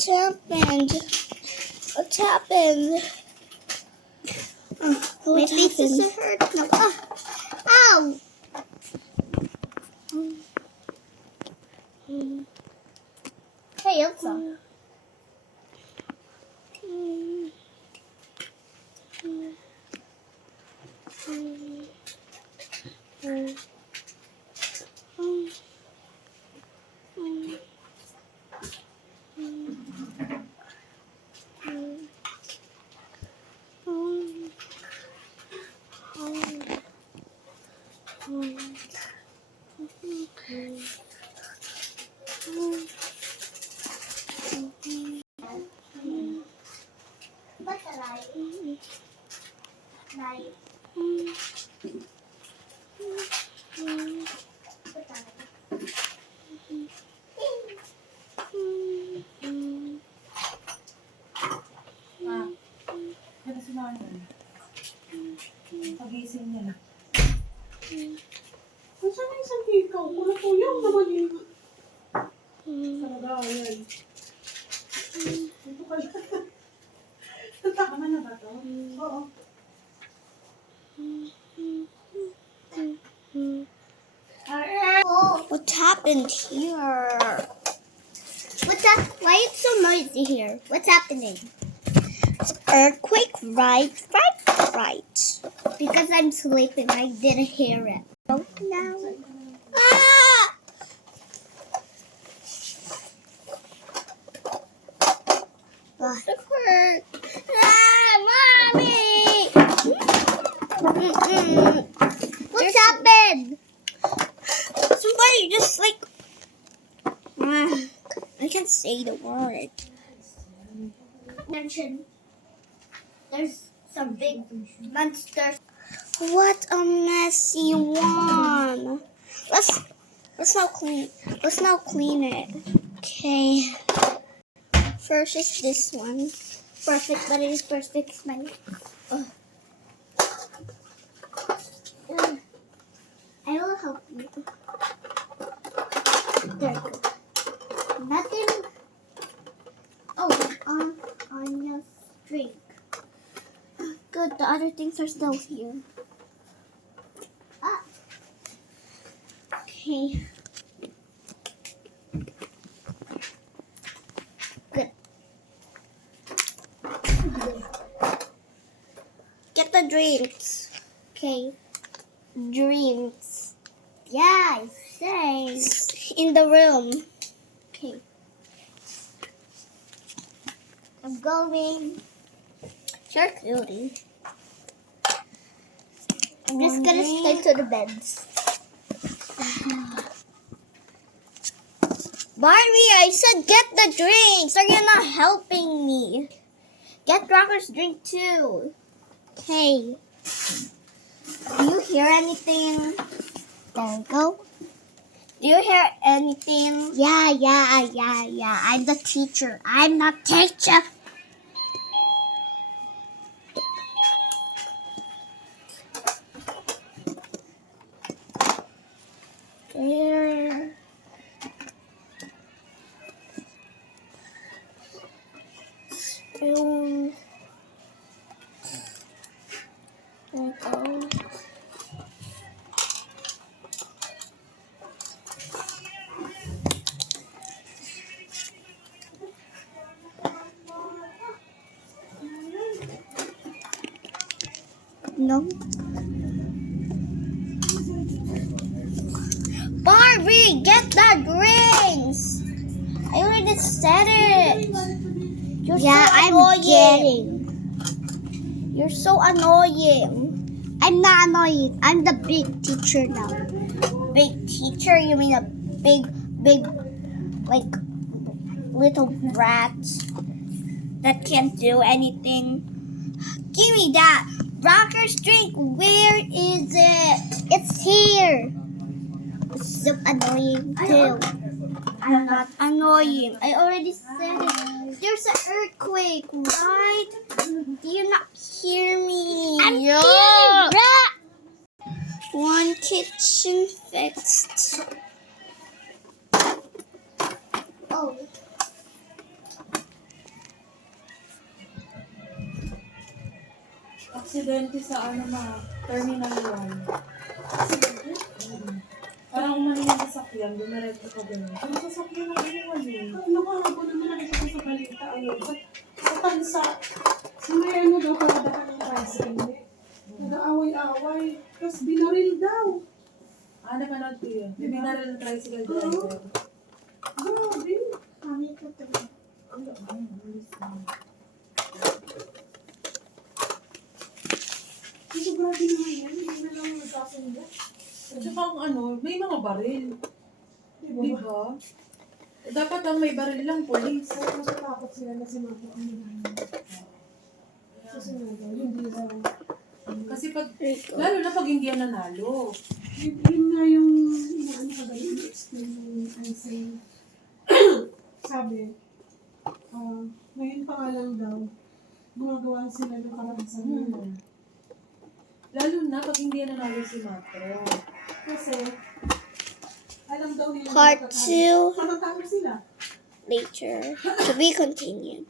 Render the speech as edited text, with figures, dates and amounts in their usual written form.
What happened? What happened? My face is hurt. No. Ow! Hey, Elsa. Kasi si Nanay. Pagising niya na. Nasaan na isang ikaw? Kulang-kulang naman yung saragayay. Ito pala. Tama na ba ito? Oo. What happened here? What's that? Why is it so noisy here? What's happening? Earthquake, right? Because I'm sleeping, I didn't hear it. Oh, no. Ah! Ah, It hurt. Ah, mommy! What's happened? somebody just like... I can't say the word. Mention. There's some big monsters. What a messy one. Let's now clean it. Okay. First is this one. Perfect, but it is perfect smell. I will help you. There you go. Nothing. Oh, on your drink. Good, the other things are still here. Ah, Okay. good. Get the drinks. Okay. Drinks. Yeah, I say. In the room. Okay. I'm going. Sure, cutie. I'm just gonna stick to the beds. Barbie, I said get the drinks. Are you not helping me? Get Rocker's drink too. Okay. Do you hear anything? There we go. Do you hear anything? Yeah. I'm the teacher. I'm not teacher. There. Spoon. There we go. No. Barbie, get the drinks. I already said it. You're Yeah, so I'm annoying. getting. You're so annoying. I'm not annoying. I'm the big teacher now. Big teacher? You mean a big, like, little brat that can't do anything? Give me that. Rocker's drink, where is it? It's here. It's so annoying too. I'm not annoying. I already said it. There's an earthquake, right? Do you not hear me? I'm Yeah. here. One kitchen fixed. Oh. aksidente sa Terminal 1. Parang umano yung sasakyan, dumiretso pa gano'n. Yung sasakyan na iniwan eh. Nakahabo naman nakita ko sa balita. Sa tansa. Sa may daw paradahan ng tricycle. Nag-aaway-aaway. Tapos binaril daw. Napanood ko yun. Binaril ng tricycle driver. Grabe. Kami ko to. Ito grabe naman yan. Hindi na lang nagkasundo. At saka may mga baril. Diba? Dapat ang may baril lang, police. Kaya natatakot sila na sinabi ang mga susunod. Hindi daw. Kasi lalo na pag hindi yan nanalo. Yun nga yung inaano ka ba yung explain ng Einstein. Sabi, ngayon pa nga lang daw, gumagawa sila ng karanasan nila. Lalo na pag hindi yan nanalo si Matro. Kasi, alam daw nila Part 2 matatalo sila. later. To be continued.